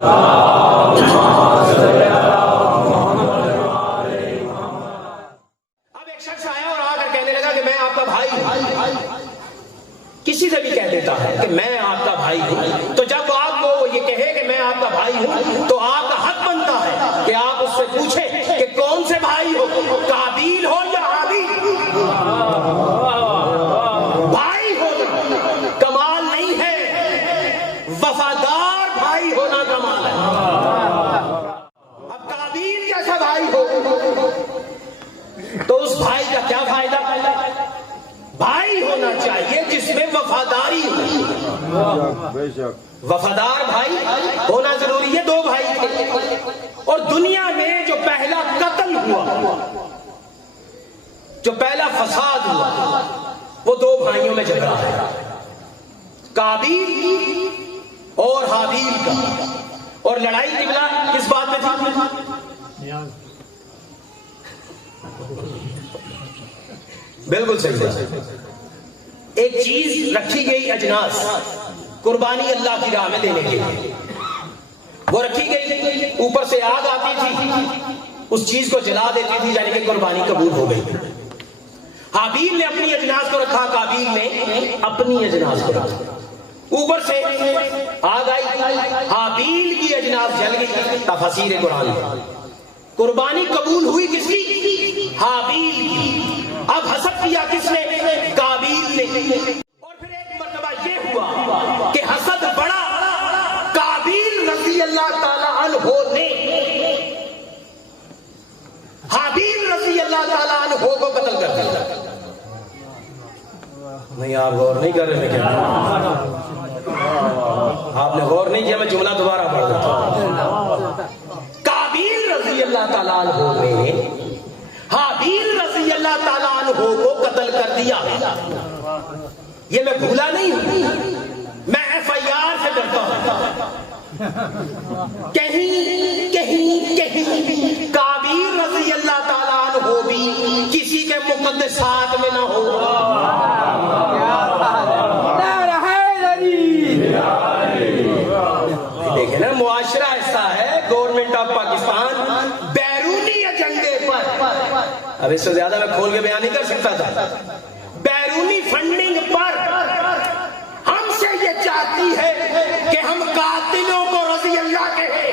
ایک شخص آیا اور آ کر کہنے لگا کہ میں آپ کا بھائی ہوں. کسی سے بھی کہہ دیتا ہے کہ میں آپ کا بھائی ہوں, تو جب آپ کو یہ کہے کہ میں آپ کا بھائی ہوں تو آپ کا حق بنتا ہے کہ آپ اس سے پوچھیں کہ کون سے بھائی ہو, قابیل ہو یا حابیل. بھائی ہونا کمال نہیں ہے, وفادار بھائی ہونا کمال ہے. اب قابیل جیسا بھائی ہو تو اس بھائی کا کیا فائدہ؟ بھائی ہونا چاہیے جس میں وفاداری ہو. وفادار بھائی ہونا ضروری ہے. دو بھائی تھے اور دنیا میں جو پہلا قتل ہوا, جو پہلا فساد ہوا, وہ دو بھائیوں میں جھگڑا ہے, قابیل اور حابیل کا. اور لڑائی جھگڑا کس بات میں تھی؟ بالکل صحیح ہے. ایک چیز رکھی گئی اجناس, قربانی اللہ کی راہ میں دینے کے لیے وہ رکھی گئی, اوپر سے آگ آتی تھی, اس چیز کو جلا دیتی تھی, یعنی کہ قربانی قبول ہو گئی. حابیل نے اپنی اجناس کو رکھا, قابیل نے اپنی اجناس کو رکھا. اوپر سے آگ آئی, حابیل کی اجناس جل گئی. تفسیر قرآن, قربانی قبول ہوئی کس کی؟ حابیل کی. اب حسد کیا کس نے؟ قابیل نے. اور پھر ایک مرتبہ یہ ہوا کہ حسد بڑا, قابیل رضی اللہ تعالی عنہ نے حابیل رضی اللہ تعالی عنہ کو قتل کر دیا. نہیں آپ غور نہیں کر رہے ہیں کیا؟ آپ نے غور نہیں کیا, میں جملہ دوبارہ پڑھ دیتا ہوں. قابیل رضی اللہ تعالیٰ عنہ نے حابیل رضی اللہ تعالیٰ عنہ کو قتل کر دیا. یہ میں بھولا نہیں ہوں, میں ایف آئی آر سے ڈرتا ہوں. کہیں قابیل رضی اللہ تعالیٰ عنہ بھی کسی کے مقدسات میں نہ ہو. دیکھیں نا, معاشرہ ایسا ہے, گورنمنٹ آف پاکستان بیرونی ایجنڈے پر, اب اس سے زیادہ میں کھول کے بیان نہیں کر سکتا تھا, بیرونی فنڈنگ پر ہم سے یہ چاہتی ہے کہ ہم قاتلوں کو رضی اللہ کہیں.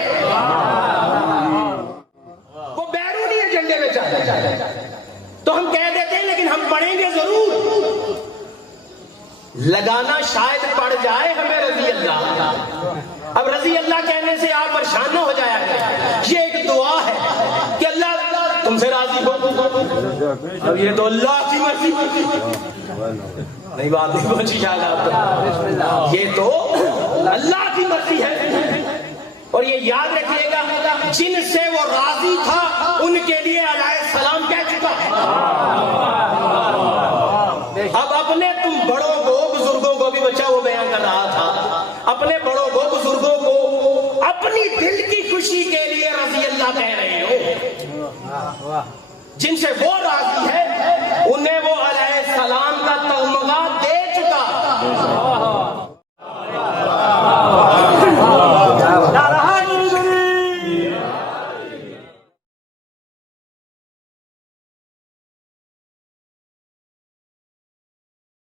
وہ بیرونی ایجنڈے میں چاہتے ہیں تو ہم کہہ دیتے ہیں, لیکن ہم پڑھیں گے ضرور. لگانا شاید پڑ جائے ہمیں رضی اللہ. اب رضی اللہ کہنے سے آپ پریشان نہ ہو جایا کریں, یہ ایک دعا ہے کہ اللہ تم سے راضی ہو. اب یہ تو اللہ کی مرضی نہیں, بات نہیں پہنچی شاید آپ, یہ تو اللہ کی مرضی ہے. اور یہ یاد رکھیے گا, جن سے وہ راضی تھا ان کے لیے علیہ السلام کہہ چکا ہے. اب اپنے تم بڑوں کو, بزرگوں کو بھی بچہ وہ بیان کر رہا تھا, اپنے بڑوں کو, بزرگوں کو اپنی دل کی خوشی کے لیے رضی اللہ کہہ رہے ہو. جن سے وہ راضی ہے انہیں وہ علیہ السلام کا تمغہ